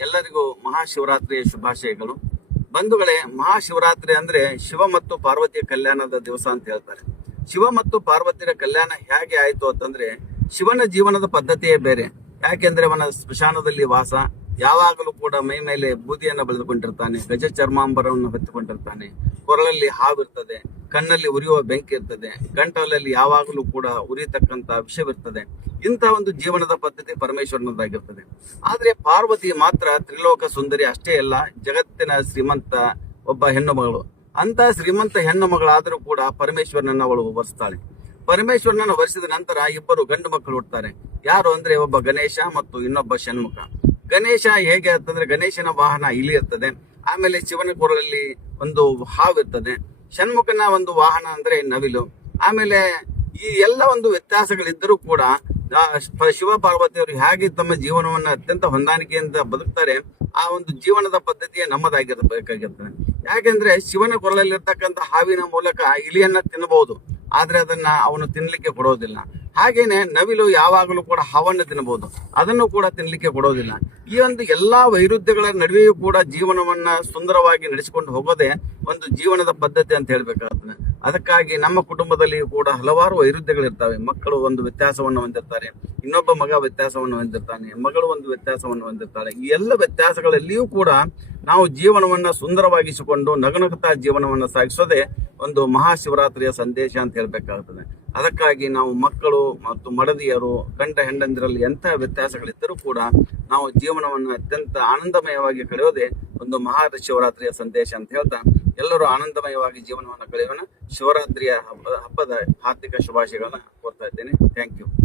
ಎಲ್ಲರಿಗೂ ಮಹಾಶಿವರಾತ್ರಿಯ ಶುಭಾಶಯಗಳು. ಬಂಧುಗಳೇ, ಮಹಾಶಿವರಾತ್ರಿ ಅಂದ್ರೆ ಶಿವ ಮತ್ತು ಪಾರ್ವತಿಯ ಕಲ್ಯಾಣದ ದಿವಸ ಅಂತ ಹೇಳ್ತಾರೆ. ಶಿವ ಮತ್ತು ಪಾರ್ವತಿಯ ಕಲ್ಯಾಣ ಹೇಗೆ ಆಯ್ತು ಅಂತಂದ್ರೆ, ಶಿವನ ಜೀವನದ ಪದ್ಧತಿಯೇ ಬೇರೆ. ಯಾಕೆಂದ್ರೆ ಅವನ ಸ್ಮಶಾನದಲ್ಲಿ ವಾಸ, ಯಾವಾಗಲೂ ಕೂಡ ಮೈ ಮೇಲೆ ಬೂದಿಯನ್ನ ಬೆಳೆದುಕೊಂಡಿರ್ತಾನೆ, ಗಜ ಚರ್ಮಾಂಬರವನ್ನು ಹೊತ್ತುಕೊಂಡಿರ್ತಾನೆ, ಕೊರಳಲ್ಲಿ ಹಾವಿರ್ತದೆ, ಕಣ್ಣಲ್ಲಿ ಉರಿಯುವ ಬೆಂಕಿ ಇರ್ತದೆ, ಗಂಟಲಲ್ಲಿ ಯಾವಾಗಲೂ ಕೂಡ ಉರಿಯತಕ್ಕಂತ ವಿಷವಿರ್ತದೆ. ಇಂತಹ ಒಂದು ಜೀವನದ ಪದ್ಧತಿ ಪರಮೇಶ್ವರನದಾಗಿರ್ತದೆ. ಆದ್ರೆ ಪಾರ್ವತಿ ಮಾತ್ರ ತ್ರಿಲೋಕ ಸುಂದರಿ ಅಷ್ಟೇ ಅಲ್ಲ, ಜಗತ್ತಿನ ಶ್ರೀಮಂತ ಒಬ್ಬ ಹೆಣ್ಣು ಮಗಳು. ಅಂತ ಶ್ರೀಮಂತ ಹೆಣ್ಣು ಮಗಳಾದರೂ ಕೂಡ ಪರಮೇಶ್ವರನನ್ನ ಅವಳು ವರಿಸ್ತಾಳೆ. ಪರಮೇಶ್ವರನನ್ನು ವರಿಸಿದ ನಂತರ ಇಬ್ಬರು ಗಂಡು ಮಕ್ಕಳು ಹುಡ್ತಾರೆ. ಯಾರು ಅಂದ್ರೆ ಒಬ್ಬ ಗಣೇಶ ಮತ್ತು ಇನ್ನೊಬ್ಬ ಷಣ್ಮುಖ. ಗಣೇಶ ಹೇಗೆ ಅಂತಂದ್ರೆ, ಗಣೇಶನ ವಾಹನ ಇಲಿ ಇರ್ತದೆ, ಆಮೇಲೆ ಶಿವನ ಕೊರಳಲ್ಲಿ ಒಂದು ಹಾವು ಇರ್ತದೆ, ಷಣ್ಮುಖನ ಒಂದು ವಾಹನ ಅಂದ್ರೆ ನವಿಲು. ಆಮೇಲೆ ಈ ಎಲ್ಲ ಒಂದು ವ್ಯತ್ಯಾಸಗಳಿದ್ದರೂ ಕೂಡ ಶಿವ ಪಾರ್ವತಿಯವರು ಹೇಗೆ ತಮ್ಮ ಜೀವನವನ್ನ ಅತ್ಯಂತ ಹೊಂದಾಣಿಕೆಯಿಂದ ಬದುಕ್ತಾರೆ, ಆ ಒಂದು ಜೀವನದ ಪದ್ಧತಿಯೇ ನಮ್ಮದಾಗಿರಬೇಕಾಗಿರ್ತದೆ. ಯಾಕೆಂದ್ರೆ ಶಿವನ ಕೊರಳಲ್ಲಿರ್ತಕ್ಕಂಥ ಹಾವಿನ ಮೂಲಕ ಇಲಿಯನ್ನ ತಿನ್ನಬಹುದು, ಆದ್ರೆ ಅದನ್ನ ಅವನು ತಿನ್ಲಿಕ್ಕೆ ಕೊಡೋದಿಲ್ಲ. ಹಾಗೇನೆ ನವಿಲು ಯಾವಾಗಲೂ ಕೂಡ ಹಾವನ್ನು ತಿನ್ನಬಹುದು, ಅದನ್ನು ಕೂಡ ತಿನ್ಲಿಕ್ಕೆ ಕೊಡೋದಿಲ್ಲ. ಈ ಒಂದು ಎಲ್ಲಾ ವೈರುಧ್ಯಗಳ ನಡುವೆಯೂ ಕೂಡ ಜೀವನವನ್ನ ಸುಂದರವಾಗಿ ನಡೆಸಿಕೊಂಡು ಹೋಗೋದೇ ಒಂದು ಜೀವನದ ಪದ್ಧತಿ ಅಂತ ಹೇಳ್ಬೇಕಾಗ್ತದೆ. ಅದಕ್ಕಾಗಿ ನಮ್ಮ ಕುಟುಂಬದಲ್ಲಿ ಕೂಡ ಹಲವಾರು ವೈರುಧ್ಯಗಳಿರ್ತವೆ. ಮಕ್ಕಳು ಒಂದು ವ್ಯತ್ಯಾಸವನ್ನು ಹೊಂದಿರ್ತಾರೆ, ಇನ್ನೊಬ್ಬ ಮಗ ವ್ಯತ್ಯಾಸವನ್ನು ಹೊಂದಿರ್ತಾನೆ, ಮಗಳು ಒಂದು ವ್ಯತ್ಯಾಸವನ್ನು ಹೊಂದಿರ್ತಾಳೆ. ಈ ಎಲ್ಲ ವ್ಯತ್ಯಾಸಗಳಲ್ಲಿಯೂ ಕೂಡ ನಾವು ಜೀವನವನ್ನ ಸುಂದರವಾಗಿಸಿಕೊಂಡು ನಗುನಗುತ್ತಾ ಜೀವನವನ್ನ ಸಾಗಿಸೋದೇ ಒಂದು ಮಹಾಶಿವರಾತ್ರಿಯ ಸಂದೇಶ ಅಂತ ಹೇಳ್ಬೇಕಾಗ್ತದೆ. ಅದಕ್ಕಾಗಿ ನಾವು ಮಕ್ಕಳು ಮತ್ತು ಮಡದಿಯರು, ಗಂಡ ಹೆಂಡಂದಿರಲ್ಲಿ ಎಂತಹ ವ್ಯತ್ಯಾಸಗಳಿದ್ದರೂ ಕೂಡ ನಾವು ಜೀವನವನ್ನು ಅತ್ಯಂತ ಆನಂದಮಯವಾಗಿ ಕಳೆಯೋದೇ ಒಂದು ಮಹಾಶಿವರಾತ್ರಿಯ ಸಂದೇಶ ಅಂತ ಹೇಳ್ತಾ, ಎಲ್ಲರೂ ಆನಂದಮಯವಾಗಿ ಜೀವನವನ್ನು ಕಳೆಯೋಣ. ಶಿವರಾತ್ರಿಯ ಹಬ್ಬದ ಹಾರ್ದಿಕ ಶುಭಾಶಯಗಳನ್ನ ಕೋರ್ತಾ ಇದ್ದೇನೆ. Thank you.